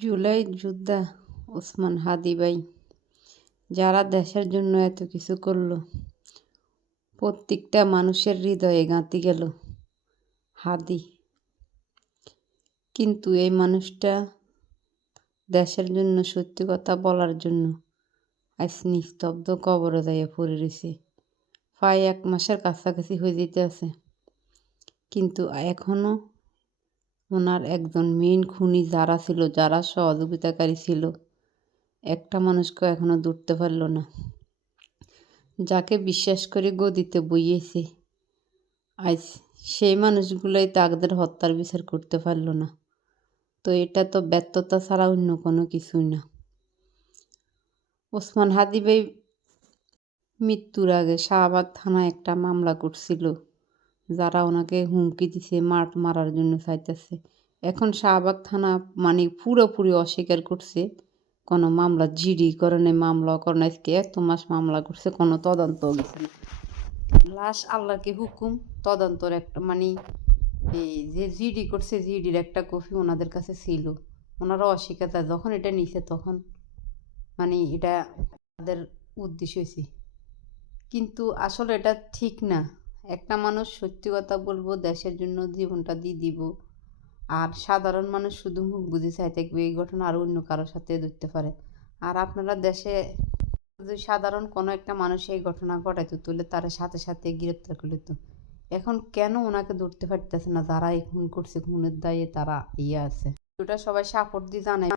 জুলাই যোদ্ধা ওসমান হাদি ভাই, যারা দেশের জন্য এত কিছু করলো, প্রত্যেকটা মানুষের হৃদয়ে গাঁথি গেল হাদি। কিন্তু এই মানুষটা দেশের জন্য সত্যি কথা বলার জন্য আজ নিস্তব্ধ কবরে যাইয়া পড়ে রয়েছে। প্রায় 1 মাসের কাছাকাছি হয়ে যেতে আছে, কিন্তু এখনো ওনার একজন মেইন খুনি যারা ছিল, যারা সহযোগিতাকারী ছিল, একটা মানুষকে এখনো ধরতে পারল না। যাকে বিশ্বাস করে গদিতে বইয়েছে, আজ সেই মানুষগুলোই তাদের হত্যার বিচার করতে পারল না। তো এটা তো ব্যর্থতা ছাড়া অন্য কোনো কিছুই না। ওসমান হাদি ভাই মৃত্যুর আগে শাহবাগ থানায় একটা মামলা করছিল, যারা ওনাকে হুমকি দিছে, মারার জন্য চাইতেছে। এখন শাহবাগ থানা পুরোপুরি অস্বীকার করছে কোনো মামলা জিডি করে নাই, মামলা করে নাই। আজকে 1 মাস মামলা করছে, কোনো তদন্ত গেছে না। লাশ আল্লাহকে হুকুম, তদন্তর একটা এই যে জিডি করছে, জিডির একটা কপি ওনাদের কাছে ছিল। ওনারা অস্বীকার, যখন এটা নিছে তখন এটা তাদের উদ্দেশ্য হয়েছে, কিন্তু আসলে এটা ঠিক না। একটা মানুষ সত্যি কথা বলবো, দেশের জন্য জীবনটা দিয়ে দিব, আর সাধারণ মানুষ শুধু মুখ বুঝে চাই থাকবে এই ঘটনা আর অন্য কারোর সাথে ধরতে পারে। আর আপনারা দেশে যদি সাধারণ কোনো একটা মানুষ এই ঘটনা ঘটাইতো, তুলে তার সাথে সাথে গ্রেপ্তার করলে তো। এখন কেন ওনাকে ধরতে পারতেছে না? যারা এই খুন করছে, খুনের দায়ে তারা আছে, ওটা সবাই সাপোর্ট দিয়ে জানায়।